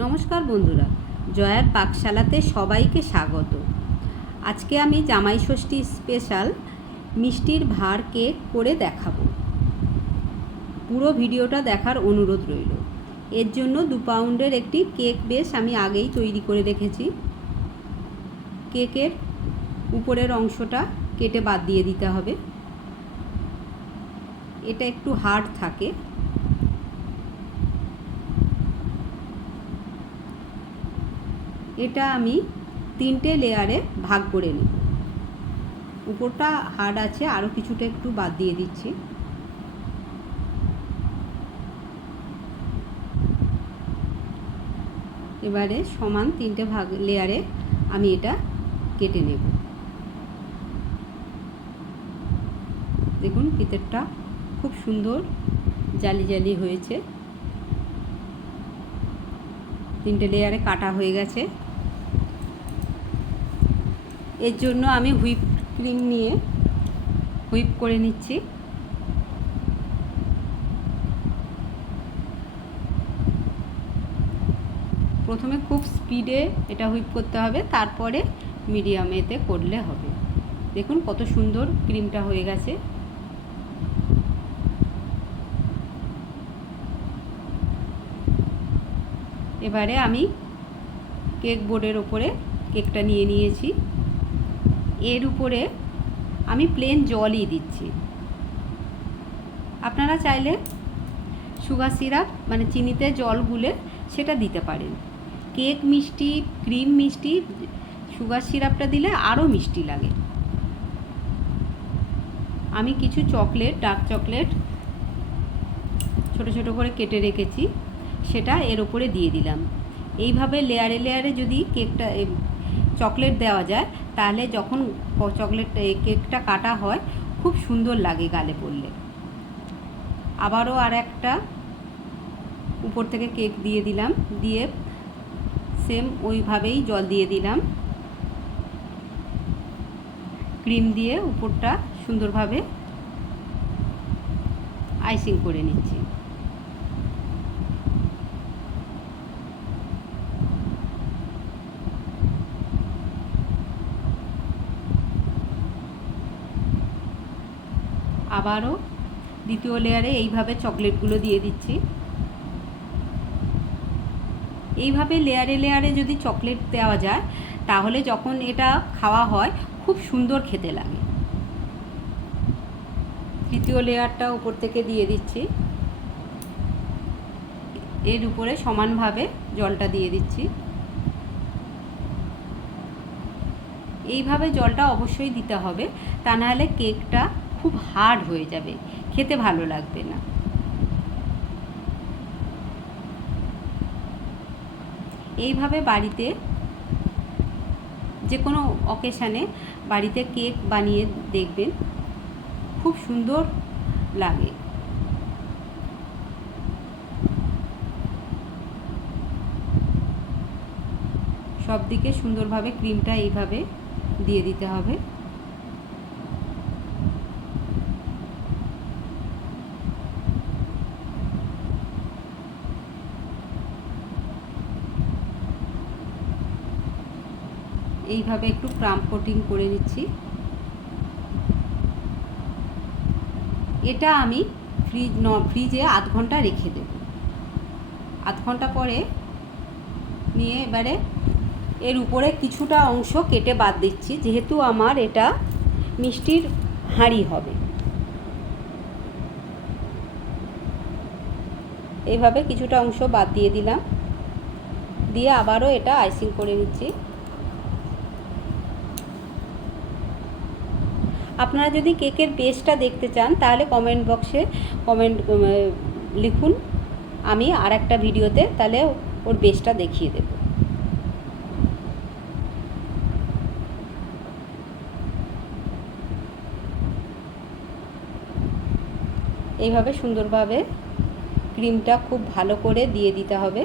নমস্কার বন্ধুরা, জয়ার পাকশালাতে সবাইকে স্বাগত। আজকে আমি জামাই ষষ্ঠী স্পেশাল মিষ্টির ভাঁড় কেক করে দেখাবো। পুরো ভিডিওটা দেখার অনুরোধ রইল। এর জন্য 2 পাউন্ডের একটি কেক বেস আমি আগেই তৈরি করে রেখেছি। কেকের উপরের অংশটা কেটে বাদ দিয়ে দিতে হবে। এটা একটু হার্ড থাকে। এটা আমি 3টে লেয়ারে ভাগ করে নিই। উপরটা হার্ড আছে, আরও কিছুটা একটু বাদ দিয়ে দিচ্ছি। এবারে সমান 3টে ভাগ লেয়ারে আমি এটা কেটে নেব। দেখুন ভিতরটা খুব সুন্দর জালি জালি হয়েছে। 3টে লেয়ারে কাটা হয়ে গেছে। এর জন্য আমি হুইপ ক্রিম নিয়ে হুইপ করে নিচ্ছি। প্রথমে খুব স্পিডে এটা হুইপ করতে হবে, তারপরে মিডিয়ামেতে করলে হবে। দেখুন কত সুন্দর ক্রিমটা হয়ে গেছে। এবারে আমি কেক বোর্ডের ওপরে কেকটা নিয়ে নিয়েছি। এর উপরে আমি প্লেন জলই দিচ্ছি। আপনারা চাইলে সুগার সিরাপ মানে চিনিতে জল গুলে সেটা দিতে পারেন। কেক মিষ্টি, ক্রিম মিষ্টি, সুগার সিরাপটা দিলে আরও মিষ্টি লাগে। আমি কিছু চকলেট, ডার্ক চকলেট ছোট ছোট করে কেটে রেখেছি, সেটা এর উপরে দিয়ে দিলাম। এইভাবে লেয়ারে লেয়ারে যদি কেকটা চকলেট দেওয়া যায়, তাহলে যখন কেকটা কাটা হয় খুব সুন্দর লাগে গালে পড়লে। আবারও আর একটা উপর থেকে কেক দিয়ে দিলাম, দিয়ে সেম ওইভাবেই জল দিয়ে দিলাম। ক্রিম দিয়ে উপরটা সুন্দরভাবে আইসিং করে নিচ্ছি। আবারও দ্বিতীয় লেয়ারে এইভাবে চকলেটগুলো দিয়ে দিচ্ছি। এইভাবে লেয়ারে লেয়ারে যদি চকলেট দেওয়া যায়, তাহলে যখন এটা খাওয়া হয় খুব সুন্দর খেতে লাগে। তৃতীয় লেয়ারটা উপর থেকে দিয়ে দিচ্ছি। এর উপরে সমানভাবে জলটা দিয়ে দিচ্ছি। এইভাবে জলটা অবশ্যই দিতে হবে, তা নাহলে কেকটা খুব হার্ড হয়ে যাবে, খেতে ভালো লাগবে না। এইভাবে বাড়িতে যে কোনো অকেশানে বাড়িতে কেক বানিয়ে দেখবেন, খুব সুন্দর লাগে। সব দিকে সুন্দরভাবে ক্রিমটা এইভাবে দিয়ে দিতে হবে। এইভাবে একটু ক্রাম্প কোটিং করে নিচ্ছি। এটা আমি ফ্রিজে আধ ঘন্টা রেখে দেব। আধ ঘন্টা পরে নিয়ে এবারে এর উপরে কিছুটা অংশ কেটে বাদ দিচ্ছি, যেহেতু আমার এটা মিষ্টির হাঁড়ি হবে। এইভাবে কিছুটা অংশ বাদ দিয়ে দিলাম, দিয়ে আবারও এটা আইসিং করে নিচ্ছি। আপনারা যদি কেকের বেসটা দেখতে চান, তাহলে কমেন্ট বক্সে কমেন্ট লিখুন, আমি আর একটা ভিডিওতে তাহলে ওর বেসটা দেখিয়ে দেব। এইভাবে সুন্দরভাবে ক্রিমটা খুব ভালো করে দিয়ে দিতে হবে।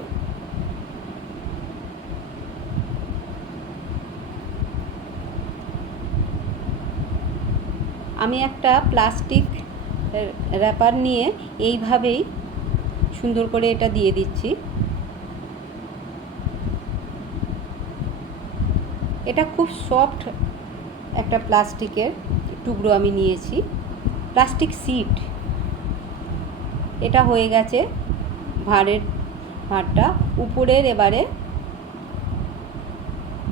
আমি একটা প্লাস্টিক র্যাপার নিয়ে এইভাবেই সুন্দর করে এটা দিয়ে দিচ্ছি। এটা খুব সফট একটা প্লাস্টিকের টুকরো আমি নিয়েছি, প্লাস্টিক শিট। এটা হয়ে গেছে ভাঁড়টা। উপরের এবারে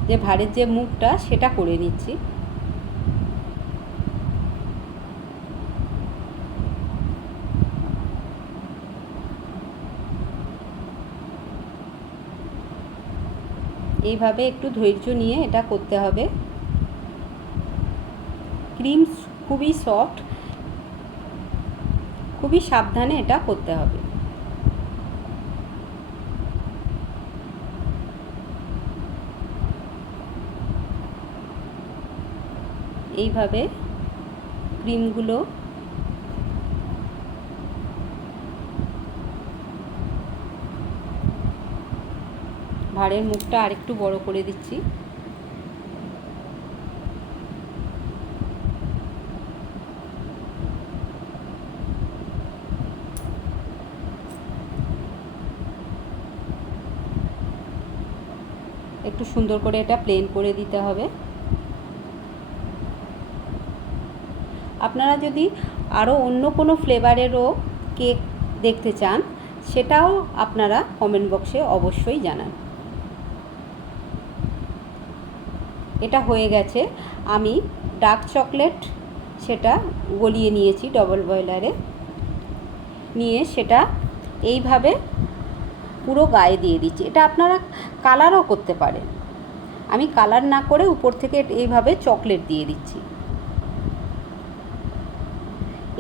যে ভাঁড়ের যে মুখটা সেটা করে নিচ্ছি। এইভাবে একটু ধৈর্য নিয়ে এটা করতে হবে। ক্রিম খুবই সফট, খুবই সাবধানে এটা করতে হবে। এইভাবে ক্রিমগুলো ভাঁড়ের মুখটা আরেকটু বড় করে দিচ্ছি। একটু সুন্দর করে এটা প্লেন করে দিতে হবে। আপনারা যদি আরও অন্য কোনো ফ্লেভারেরও কেক দেখতে চান, সেটাও আপনারা কমেন্ট বক্সে অবশ্যই জানান। এটা হয়ে গেছে। আমি ডার্ক চকলেট সেটা গলিয়ে নিয়েছি ডবল বয়লারে, নিয়ে সেটা এইভাবে পুরো গায়ে দিয়ে দিচ্ছি। এটা আপনারা কালারও করতে পারেন, আমি কালার না করে উপর থেকে এইভাবে চকলেট দিয়ে দিচ্ছি।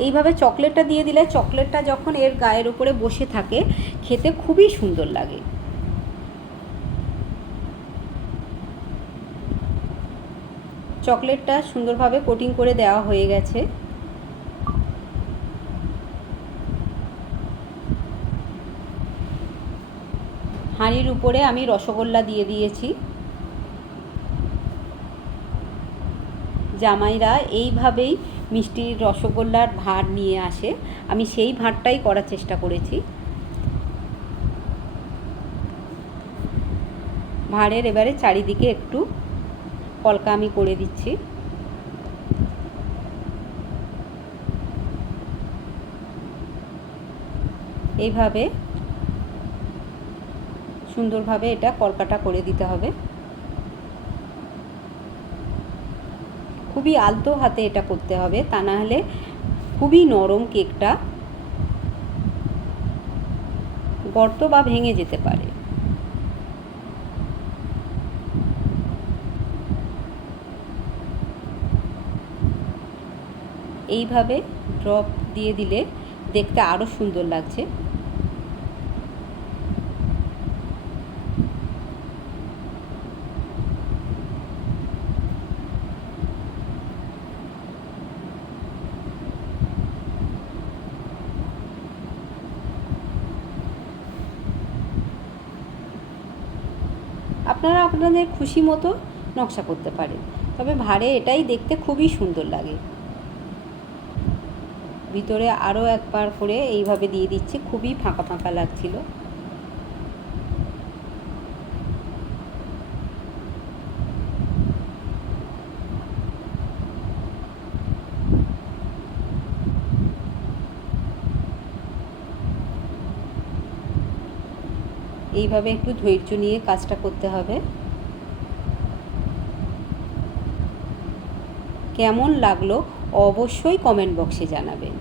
এইভাবে চকলেটটা দিয়ে দিলে চকলেটটা যখন এর গায়ের উপরে বসে থাকে খেতে খুবই সুন্দর লাগে। চকলেটটা সুন্দরভাবে কোটিং করে দেওয়া হয়ে গেছে। হাঁড়ির উপরে আমি রসগোল্লা দিয়ে দিয়েছি। জামাইরা এইভাবেই মিষ্টির রসগোল্লার ভাঁড় নিয়ে আসে, আমি সেই ভাঁড়টাই করার চেষ্টা করেছি। ভাঁড়ের এবারে চারিদিকে একটু কলকা আমি করে দিচ্ছি। এইভাবে সুন্দরভাবে এটা কলকাটা করে দিতে হবে। খুবই আলতো হাতে এটা করতে হবে, তা না হলে খুবই নরম কেকটা গর্ত বা ভেঙে যেতে পারে। এইভাবে ড্রপ দিয়ে দিলে দেখতে আরও সুন্দর লাগছে। আপনারা আপনাদের খুশি মতো নকশা করতে পারেন, তবে ভাঁড়ে এটাই দেখতে খুবই সুন্দর লাগে। ভিতরে আরও একবার করে এইভাবে দিয়ে দিচ্ছি, খুবই ফাঁকা ফাঁকা লাগছিল। এইভাবে একটু ধৈর্য নিয়ে কাজটা করতে হবে। কেমন লাগলো অবশ্যই কমেন্ট বক্সে জানাবেন।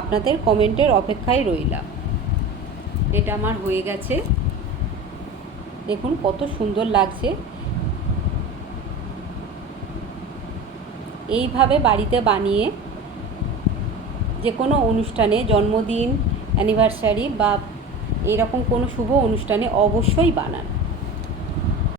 আপনাদের কমেন্টের অপেক্ষায় রইলাম। এটা আমার হয়ে গেছে, দেখুন কত সুন্দর লাগছে। এইভাবে বাড়িতে বানিয়ে যে কোনো অনুষ্ঠানে, জন্মদিন, অ্যানিভার্সারি বা এরকম কোনো শুভ অনুষ্ঠানে অবশ্যই বানান।